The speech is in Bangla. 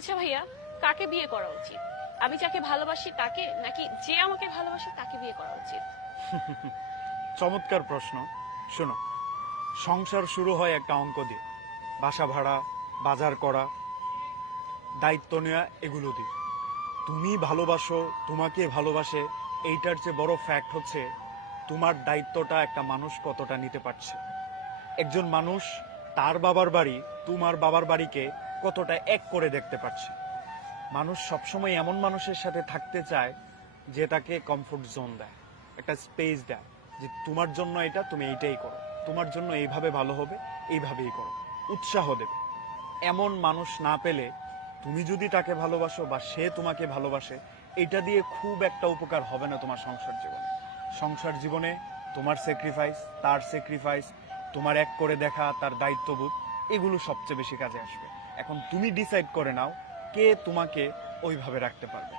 আচ্ছা ভাইয়া, কাকে বিয়ে করা উচিত? আমি যাকে ভালোবাসি তাকে, নাকি যে আমাকে ভালোবাসে তাকে বিয়ে করা উচিত? চমৎকার প্রশ্ন। শোনো, সংসার শুরু হয় একটা অঙ্ক দিয়ে, বাসা ভাড়া, বাজার করা, দায়িত্ব নেওয়া, এগুলো দিয়ে। তুমি ভালোবাসো, তোমাকে ভালোবাসে, এইটার চেয়ে বড় ফ্যাক্ট হচ্ছে তোমার দায়িত্বটা একটা মানুষ কতটা নিতে পারছে। একজন মানুষ তার বাবার বাড়ি তোমার বাবার বাড়িকে কতটা এক করে দেখতে পারছে। মানুষ সবসময় এমন মানুষের সাথে থাকতে চায় যে তাকে কমফোর্ট জোন দেয়, একটা স্পেস দেয়, যে তোমার জন্য এটা, তুমি এইটাই করো, তোমার জন্য এইভাবে ভালো হবে, এইভাবেই করো, উৎসাহ দেবে। এমন মানুষ না পেলে তুমি যদি তাকে ভালোবাসো বা সে তোমাকে ভালোবাসে, এটা দিয়ে খুব একটা উপকার হবে না তোমার সংসার জীবনে। সংসার জীবনে তোমার স্যাক্রিফাইস, তার স্যাক্রিফাইস, তোমার এক করে দেখা, তার দায়িত্ববোধ, এগুলো সবচেয়ে বেশি কাজে আসবে। এখন তুমি ডিসাইড করে নাও কে তোমাকে ওইভাবে রাখতে পারবে।